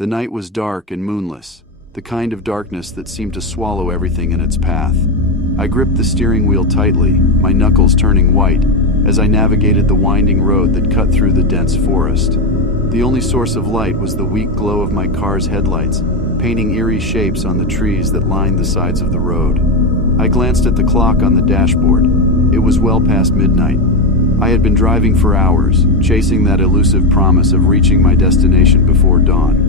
The night was dark and moonless, the kind of darkness that seemed to swallow everything in its path. I gripped the steering wheel tightly, my knuckles turning white, as I navigated the winding road that cut through the dense forest. The only source of light was the weak glow of my car's headlights, painting eerie shapes on the trees that lined the sides of the road. I glanced at the clock on the dashboard. It was well past midnight. I had been driving for hours, chasing that elusive promise of reaching my destination before dawn.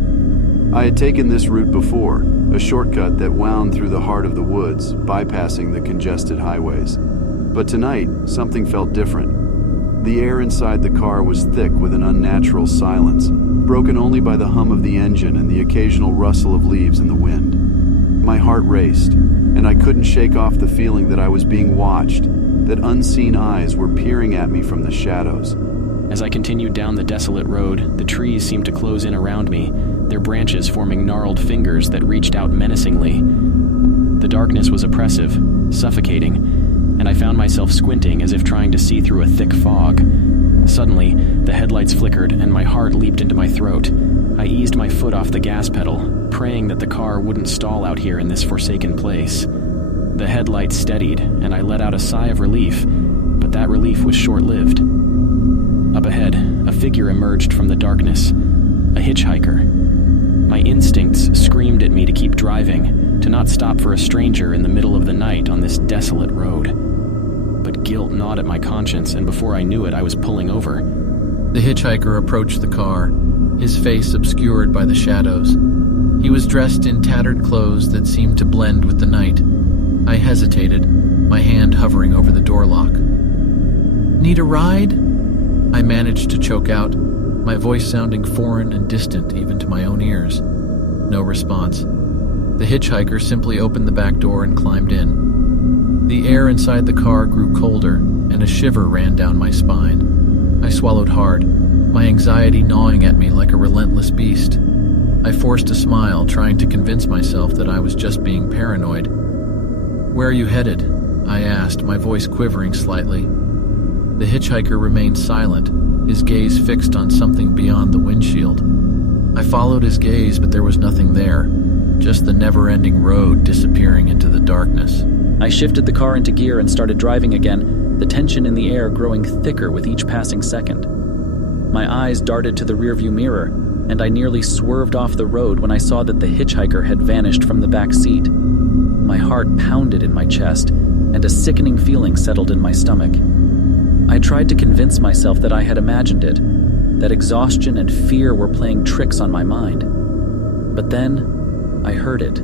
I had taken this route before, a shortcut that wound through the heart of the woods, bypassing the congested highways. But tonight, something felt different. The air inside the car was thick with an unnatural silence, broken only by the hum of the engine and the occasional rustle of leaves in the wind. My heart raced, and I couldn't shake off the feeling that I was being watched, that unseen eyes were peering at me from the shadows. As I continued down the desolate road, the trees seemed to close in around me, their branches forming gnarled fingers that reached out menacingly. The darkness was oppressive, suffocating, and I found myself squinting as if trying to see through a thick fog. Suddenly, the headlights flickered and my heart leaped into my throat. I eased my foot off the gas pedal, praying that the car wouldn't stall out here in this forsaken place. The headlights steadied, and I let out a sigh of relief, but that relief was short-lived. Up ahead, a figure emerged from the darkness, a hitchhiker. My instincts screamed at me to keep driving, to not stop for a stranger in the middle of the night on this desolate road. But guilt gnawed at my conscience, and before I knew it, I was pulling over. The hitchhiker approached the car, his face obscured by the shadows. He was dressed in tattered clothes that seemed to blend with the night. I hesitated, my hand hovering over the door lock. "Need a ride?" I managed to choke out, my voice sounding foreign and distant even to my own ears. No response. The hitchhiker simply opened the back door and climbed in. The air inside the car grew colder, and a shiver ran down my spine. I swallowed hard, my anxiety gnawing at me like a relentless beast. I forced a smile, trying to convince myself that I was just being paranoid. "Where are you headed?" I asked, my voice quivering slightly. The hitchhiker remained silent, his gaze fixed on something beyond the windshield. I followed his gaze, but there was nothing there, just the never-ending road disappearing into the darkness. I shifted the car into gear and started driving again, the tension in the air growing thicker with each passing second. My eyes darted to the rearview mirror, and I nearly swerved off the road when I saw that the hitchhiker had vanished from the back seat. My heart pounded in my chest, and a sickening feeling settled in my stomach. I tried to convince myself that I had imagined it, that exhaustion and fear were playing tricks on my mind. But then, I heard it.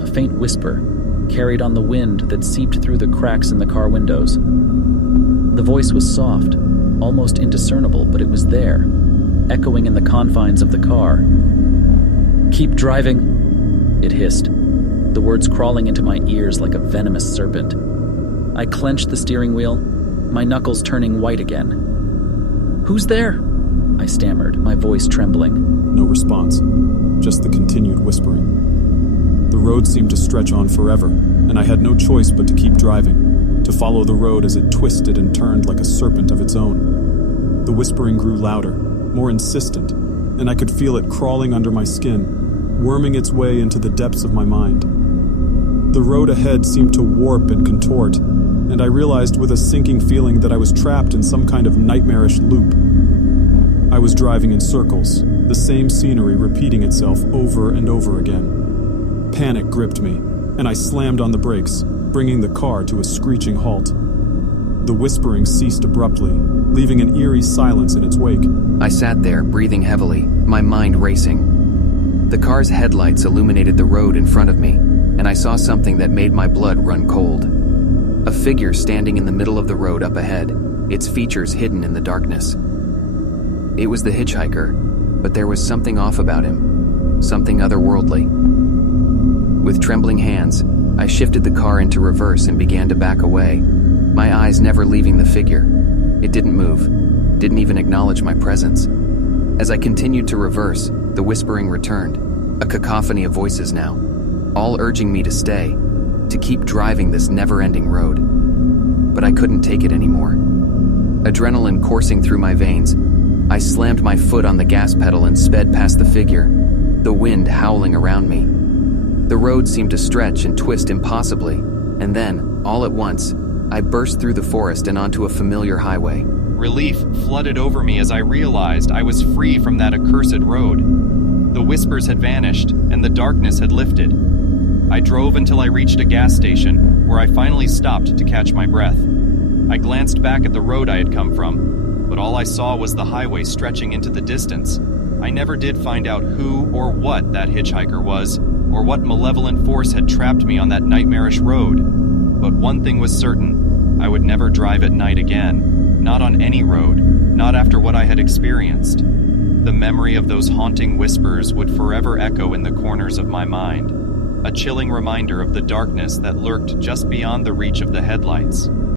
A faint whisper, carried on the wind that seeped through the cracks in the car windows. The voice was soft, almost indiscernible, but it was there, echoing in the confines of the car. "Keep driving," it hissed, the words crawling into my ears like a venomous serpent. I clenched the steering wheel, my knuckles turning white again. "Who's there?" I stammered, my voice trembling. No response, just the continued whispering. The road seemed to stretch on forever, and I had no choice but to keep driving, to follow the road as it twisted and turned like a serpent of its own. The whispering grew louder, more insistent, and I could feel it crawling under my skin, worming its way into the depths of my mind. The road ahead seemed to warp and contort, and I realized with a sinking feeling that I was trapped in some kind of nightmarish loop. I was driving in circles, the same scenery repeating itself over and over again. Panic gripped me, and I slammed on the brakes, bringing the car to a screeching halt. The whispering ceased abruptly, leaving an eerie silence in its wake. I sat there, breathing heavily, my mind racing. The car's headlights illuminated the road in front of me, and I saw something that made my blood run cold. A figure standing in the middle of the road up ahead, its features hidden in the darkness. It was the hitchhiker, but there was something off about him, something otherworldly. With trembling hands, I shifted the car into reverse and began to back away, my eyes never leaving the figure. It didn't move, didn't even acknowledge my presence. As I continued to reverse, the whispering returned, a cacophony of voices now, all urging me to stay, to keep driving this never-ending road. But I couldn't take it anymore. Adrenaline coursing through my veins, I slammed my foot on the gas pedal and sped past the figure, the wind howling around me. The road seemed to stretch and twist impossibly, and then, all at once, I burst through the forest and onto a familiar highway. Relief flooded over me as I realized I was free from that accursed road. The whispers had vanished, and the darkness had lifted. I drove until I reached a gas station, where I finally stopped to catch my breath. I glanced back at the road I had come from, but all I saw was the highway stretching into the distance. I never did find out who or what that hitchhiker was, or what malevolent force had trapped me on that nightmarish road. But one thing was certain: I would never drive at night again. Not on any road, not after what I had experienced. The memory of those haunting whispers would forever echo in the corners of my mind, a chilling reminder of the darkness that lurked just beyond the reach of the headlights.